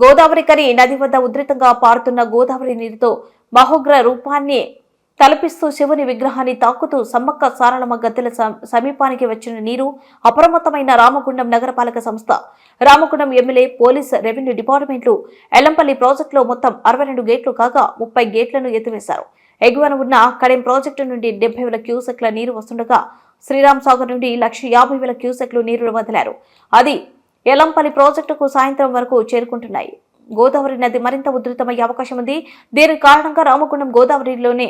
గోదావరి కని నది వద్ద ఉధృతంగా పారుతున్న గోదావరి నీరుతో మహోగ్ర రూపాన్ని తలపిస్తూ శివుని విగ్రహాన్ని తాకుతూ సమ్మక్క సారళమ్మ గద్దెల సమీపానికి వచ్చిన నీరు అప్రమత్తమైన రామగుండం నగరపాలక సంస్థ. రామగుండం ఎమ్మెల్యే పోలీస్ రెవెన్యూ డిపార్ట్మెంట్లు ఎల్లంపల్లి ప్రాజెక్టులో మొత్తం అరవై రెండు గేట్లు కాగా ముప్పై గేట్లను ఎత్తివేశారు. ఎగువన ఉన్న కడెం ప్రాజెక్టు నుండి డెబ్బై వేల క్యూసెక్ల నీరు వస్తుండగా శ్రీరామ్ సాగర్ నుండి లక్ష యాభై వేల క్యూసెక్లు నీరు వదిలారు. అది ఎలంపల్లి ప్రాజెక్టుకు సాయంత్రం వరకు చేరుకుంటున్నాయి. గోదావరి నది మరింత ఉధృతమయ్యే అవకాశం ఉంది. దీని కారణంగా రామగుండం గోదావరిలోనే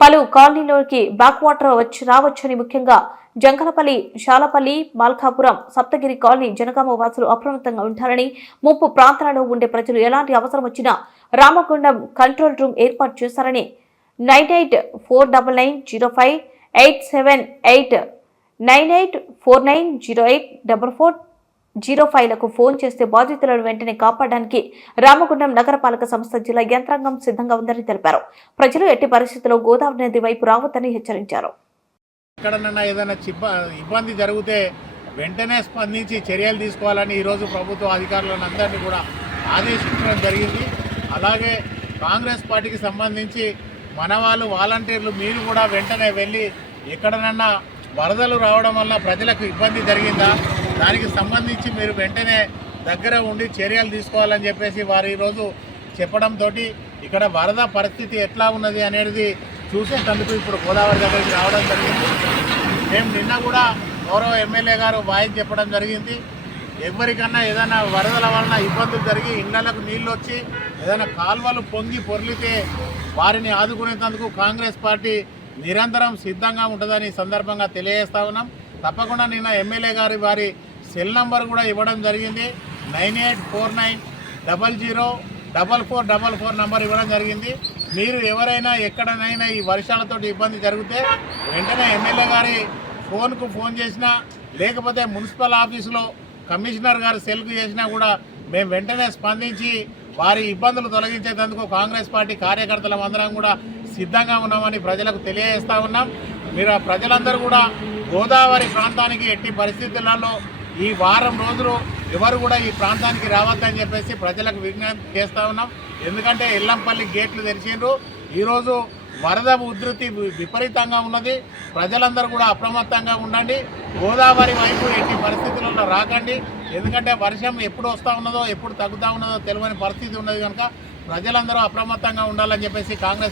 పలు కాలనీలోకి బ్యాక్ వాటర్ వచ్చి రావచ్చని ముఖ్యంగా జంకలపల్లి శాలపల్లి మాల్కాపురం సప్తగిరి కాలనీ జనగామ వాసులు అప్రమత్తంగా ఉంటారని ముప్పు ప్రాంతాలలో ఉండే ప్రజలు ఎలాంటి అవసరం వచ్చినా రామగుండం కంట్రోల్ రూమ్ ఏర్పాటు చేశారని nine eight four double nine zero five eight seven eight nine eight four nine zero eight double four zero ఫైవ్లకు phone చేస్తే బాధితులను వెంటనే కాపాడడానికి రామగుండం నగరపాలక సంస్థ జిల్లా యంత్రాంగం సిద్ధంగా ఉందని తెలిపారు. ప్రజలు ఎట్టి పరిస్థితుల్లో గోదావరి నది వైపు రావద్దని హెచ్చరించారు. ఎక్కడనన్నా ఏదైనా చిబ్బ ఇబ్బంది జరిగితే వెంటనే స్పందించి చర్యలు తీసుకోవాలని ఈరోజు ప్రభుత్వ అధికారులను అందరినీ కూడా ఆదేశించడం జరిగింది. అలాగే కాంగ్రెస్ పార్టీకి సంబంధించి మన వాళ్ళు వాలంటీర్లు మీరు కూడా వెంటనే వెళ్ళి ఎక్కడనన్నా వరదలు రావడం వల్ల ప్రజలకు ఇబ్బంది జరిగిందా? దానికి సంబంధించి మీరు వెంటనే దగ్గర ఉండి చర్యలు తీసుకోవాలని చెప్పేసి వారు ఈరోజు చెప్పడంతో ఇక్కడ వరద పరిస్థితి ఎట్లా ఉన్నది అనేది చూసేటందుకు ఇప్పుడు గోదావరి దగ్గరికి రావడం జరిగింది. మేము నిన్న కూడా గౌరవ ఎమ్మెల్యే గారు వాయిస్ చెప్పడం జరిగింది. ఎవరికన్నా ఏదైనా వరదల వలన ఇబ్బందులు జరిగి ఇళ్ళకు నీళ్ళు వచ్చి ఏదైనా కాలువలు పొంగి పొర్లితే వారిని ఆదుకునేందుకు కాంగ్రెస్ పార్టీ నిరంతరం సిద్ధంగా ఉంటుందని సందర్భంగా తెలియజేస్తా ఉన్నాం. తప్పకుండా నిన్న ఎమ్మెల్యే గారి వారి సెల్ నంబర్ కూడా ఇవ్వడం జరిగింది. Nine eight four nine double zero double four double four number ఇవ్వడం జరిగింది. మీరు ఎవరైనా ఎక్కడనైనా ఈ వర్షాలతో ఇబ్బంది జరిగితే వెంటనే ఎమ్మెల్యే గారి ఫోన్కు ఫోన్ చేసినా లేకపోతే మున్సిపల్ ఆఫీసులో కమిషనర్ గారు సెల్కు చేసినా కూడా మేము వెంటనే స్పందించి వారి ఇబ్బందులు తొలగించేందుకు కాంగ్రెస్ పార్టీ కార్యకర్తలం అందరం కూడా సిద్ధంగా ఉన్నామని ప్రజలకు తెలియజేస్తా ఉన్నాం. మీరు ఆ ప్రజలందరూ కూడా గోదావరి ప్రాంతానికి ఎట్టి పరిస్థితులలో ఈ వారం రోజులు ఎవరు కూడా ఈ ప్రాంతానికి రావద్దని చెప్పేసి ప్రజలకు విజ్ఞప్తి చేస్తూ ఉన్నాం. ఎందుకంటే ఎల్లంపల్లి గేట్లు తెరిచిండ్రు. ఈరోజు వరద ఉధృతి విపరీతంగా ఉన్నది. ప్రజలందరూ కూడా అప్రమత్తంగా ఉండండి. గోదావరి వైపు ఎట్టి పరిస్థితులలో రాకండి. ఎందుకంటే వర్షం ఎప్పుడు వస్తూ ఉన్నదో ఎప్పుడు తగ్గుతూ ఉన్నదో తెలియని పరిస్థితి ఉన్నది కనుక ప్రజలందరూ అప్రమత్తంగా ఉండాలని చెప్పేసి కాంగ్రెస్